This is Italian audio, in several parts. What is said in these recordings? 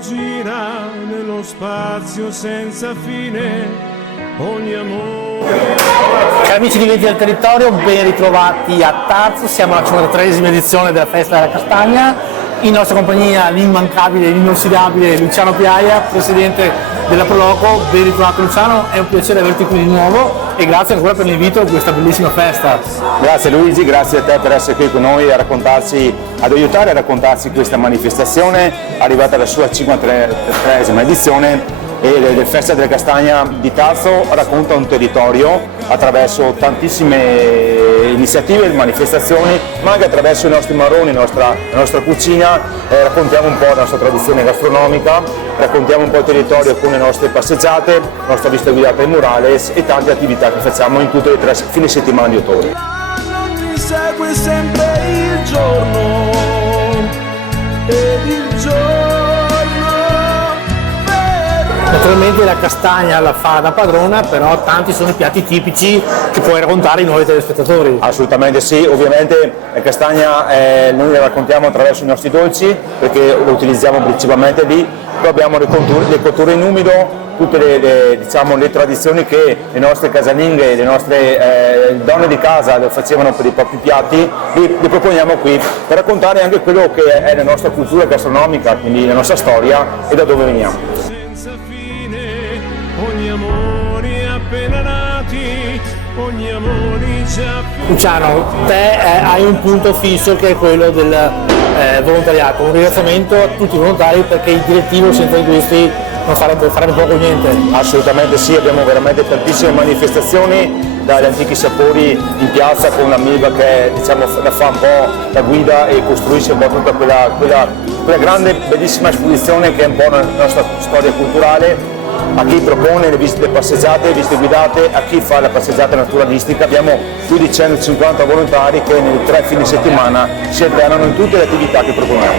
gira nello spazio senza fine ogni amore. Cari amici di Venti del Territorio, ben ritrovati a Tarso, siamo alla 53esima edizione della Festa della Castagna, in nostra compagnia l'immancabile, l'inossidabile Luciano Piaia, presidente della Proloco. Ben ritrovato Luciano, è un piacere averti qui di nuovo e grazie ancora per l'invito a questa bellissima festa. Grazie Luigi, grazie a te per essere qui con noi ad aiutare a raccontarci questa manifestazione arrivata alla sua 53esima edizione e del Festa della Castagna di Tarso. Racconta un territorio attraverso tantissime iniziative e manifestazioni, ma anche attraverso i nostri marroni, la nostra cucina, raccontiamo un po' la nostra tradizione gastronomica, raccontiamo un po' il territorio con le nostre passeggiate, la nostra visita guidata ai murales e tante attività che facciamo in tutte le 3 fine settimana di ottobre. Non ti segue sempre il giorno ed il giorno. Naturalmente la castagna la fa da padrona, però tanti sono i piatti tipici che puoi raccontare ai nuovi telespettatori. Assolutamente sì, ovviamente la castagna noi la raccontiamo attraverso i nostri dolci perché lo utilizziamo principalmente lì, poi abbiamo le cotture in umido, tutte le tradizioni che le nostre casalinghe, le nostre donne di casa lo facevano per i propri piatti, li proponiamo qui per raccontare anche quello che è la nostra cultura gastronomica, quindi la nostra storia e da dove veniamo. Ogni amore appena nati, ogni amore già. Luciano, te hai un punto fisso che è quello del volontariato, un ringraziamento a tutti i volontari perché il direttivo senza di questi non farebbe poco niente. Assolutamente sì, abbiamo veramente tantissime manifestazioni, dagli antichi sapori in piazza con l'Amiba che la fa un po' la guida e costruisce un po' tutta quella grande bellissima esposizione che è un po' la nostra storia culturale. A chi propone le visite passeggiate, visite guidate, a chi fa la passeggiata naturalistica. Abbiamo più di 150 volontari che nei 3 fine settimana si alternano in tutte le attività che proponiamo.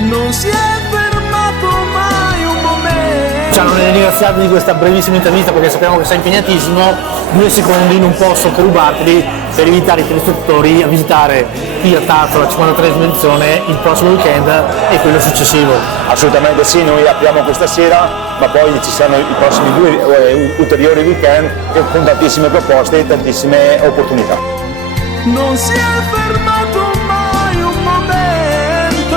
Non si è fermato mai un momento. Luciano, nel ringraziarti di questa brevissima intervista perché sappiamo che sei impegnatissimo, 2 secondi non posso che rubarteli per invitare i telespettatori a visitare qui a Tarso la 53esima edizione il prossimo weekend e quello successivo. Assolutamente sì, noi apriamo questa sera, ma poi ci saranno i prossimi 2 ulteriori weekend con tantissime proposte e tantissime opportunità. Non si è fermato mai un momento.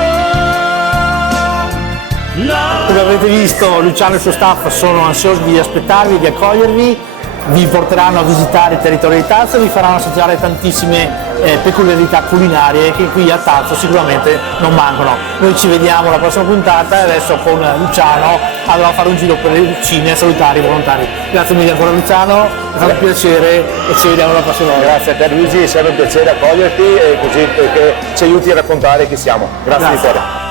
Come avete visto, Luciano e il suo staff sono ansiosi di aspettarvi, di accogliervi, vi porteranno a visitare il territorio di Tarso e vi faranno assaggiare tantissime peculiarità culinarie che qui a Tarso sicuramente non mancano. Noi ci vediamo alla prossima puntata e adesso con Luciano andrò a fare un giro per le cucine e salutare i volontari. Grazie mille ancora Luciano, è stato un piacere e ci vediamo la prossima volta. Grazie a te Luigi, è sempre un piacere accoglierti e così perché ci aiuti a raccontare chi siamo. Grazie. Di cuore.